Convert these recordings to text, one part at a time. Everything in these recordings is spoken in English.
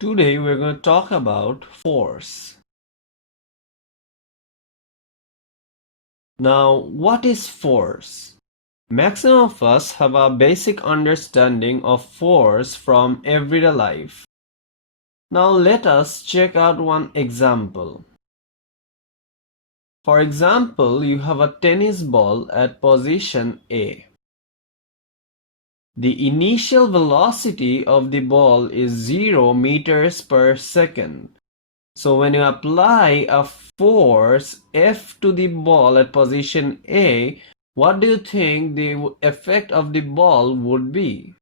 Today we're going to talk about force. Now, what is force? Maximum of us have a basic understanding of force from everyday life. Now let us check out one example. For example, you have a tennis ball at position A. The initial velocity of the ball is 0 meters per second. So when you apply a force F to the ball at position A, what do you think the effect of the ball would be?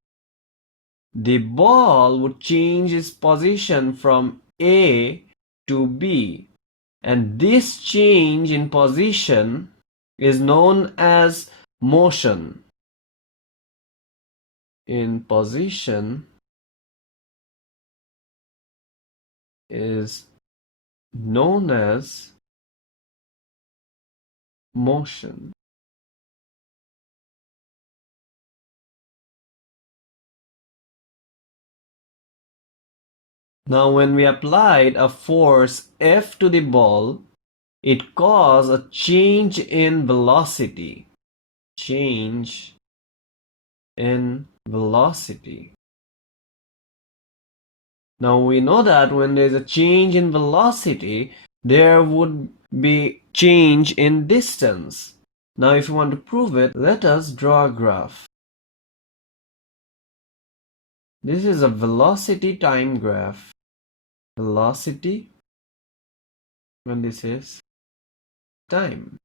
The ball would change its position from A to B, and this change in position is known as motion. In position is known as motion. Now when we applied a force F to the ball, it caused a change in velocity. Change in velocity. Now we know that when there is a change in velocity, there would be change in distance. Now if you want to prove it, let us draw a graph. This is a velocity time graph. Velocity, and this is time.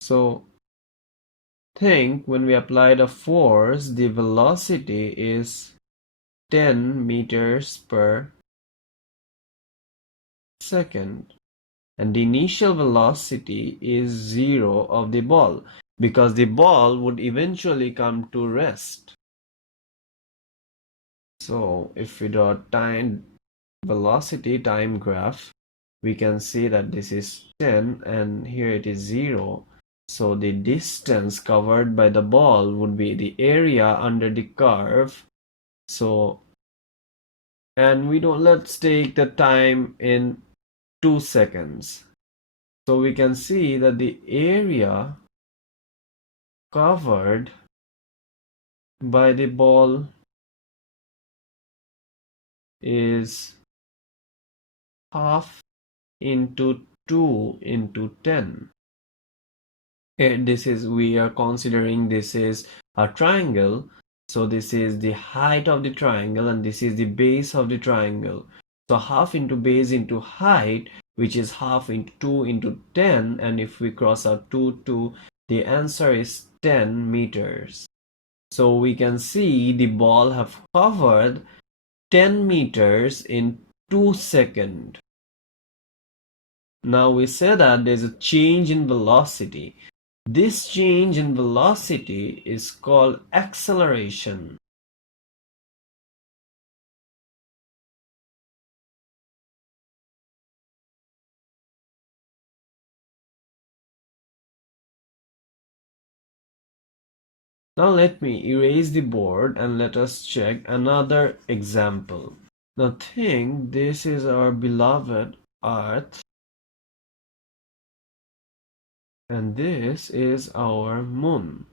So think when we applied a force, the velocity is 10 meters per second, and the initial velocity is 0 of the ball, because the ball would eventually come to rest. So if we draw time velocity time graph, we can see that this is 10 and here it is 0. So the distance covered by the ball would be the area under the curve. So, and let's take the time in 2 seconds. So we can see that the area covered by the ball is half into 2 into 10. We are considering this is a triangle. So this is the height of the triangle and this is the base of the triangle. So half into base into height, which is half into 2 into 10, and if we cross out 2, the answer is 10 meters. So we can see the ball have covered 10 meters in 2 seconds. Now we say that there's a change in velocity. This change in velocity is called acceleration. Now let me erase the board and let us check another example. Now think this is our beloved Earth and this is our moon.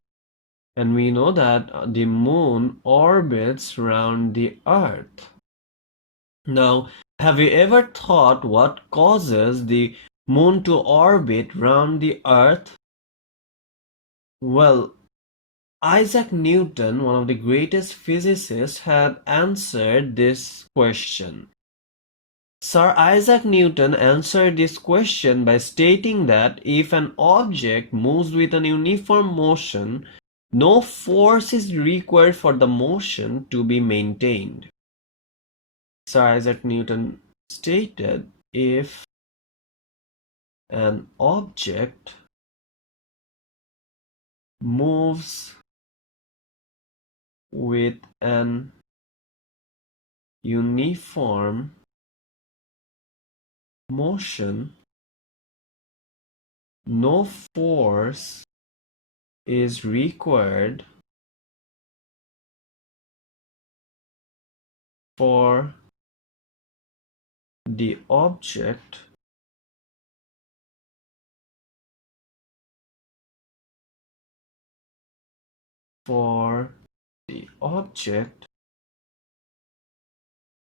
And we know that the moon orbits around the Earth. Now, have you ever thought what causes the moon to orbit round the Earth? Well, Isaac Newton, one of the greatest physicists, had answered this question. Sir Isaac Newton answered this question by stating that if an object moves with an uniform motion, no force is required for the motion to be maintained. Sir Isaac Newton stated if an object moves with an uniform motion, no force is required for the object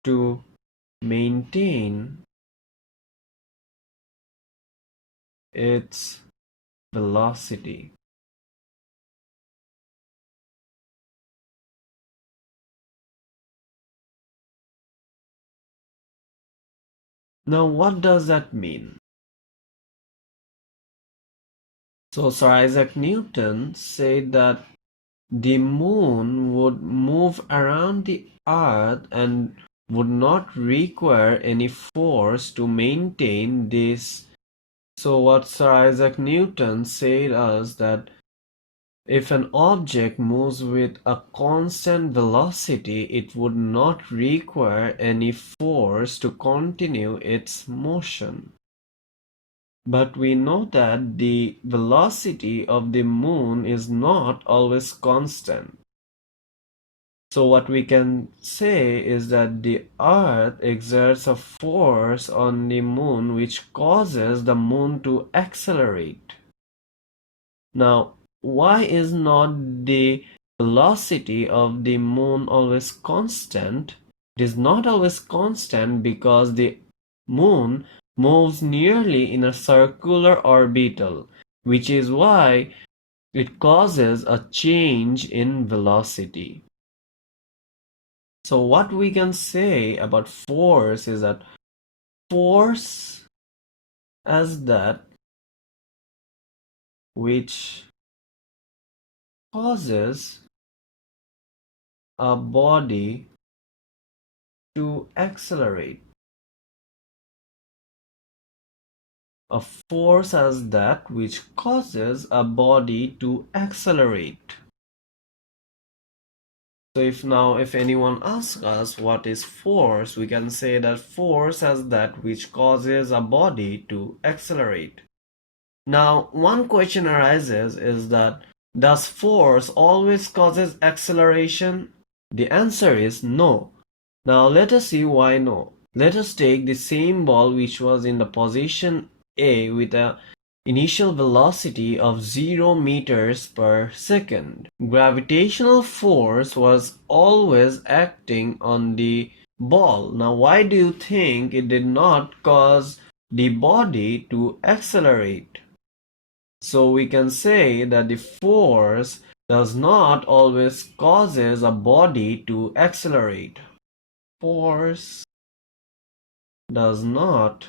to maintain its velocity. Now, what does that mean? So, Sir Isaac Newton said that the moon would move around the earth and would not require any force to maintain this. So what Sir Isaac Newton said us that if an object moves with a constant velocity, it would not require any force to continue its motion. But we know that the velocity of the moon is not always constant. So what we can say is that the earth exerts a force on the moon which causes the moon to accelerate. Now, why is not the velocity of the moon always constant? It is not always constant because the moon moves nearly in a circular orbital, which is why it causes a change in velocity. So what we can say about force is that force as that which causes a body to accelerate. A force as that which causes a body to accelerate. So if anyone asks us what is force, we can say that force as that which causes a body to accelerate. Now, one question arises is that does force always causes acceleration? The answer is no. Now let us see why no. Let us take the same ball which was in the position A with an initial velocity of 0 meters per second. Gravitational force was always acting on the ball. Now why do you think it did not cause the body to accelerate? So we can say that the force does not always causes a body to accelerate. Force does not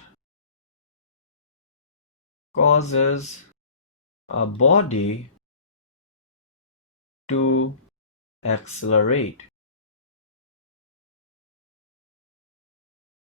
causes a body to accelerate.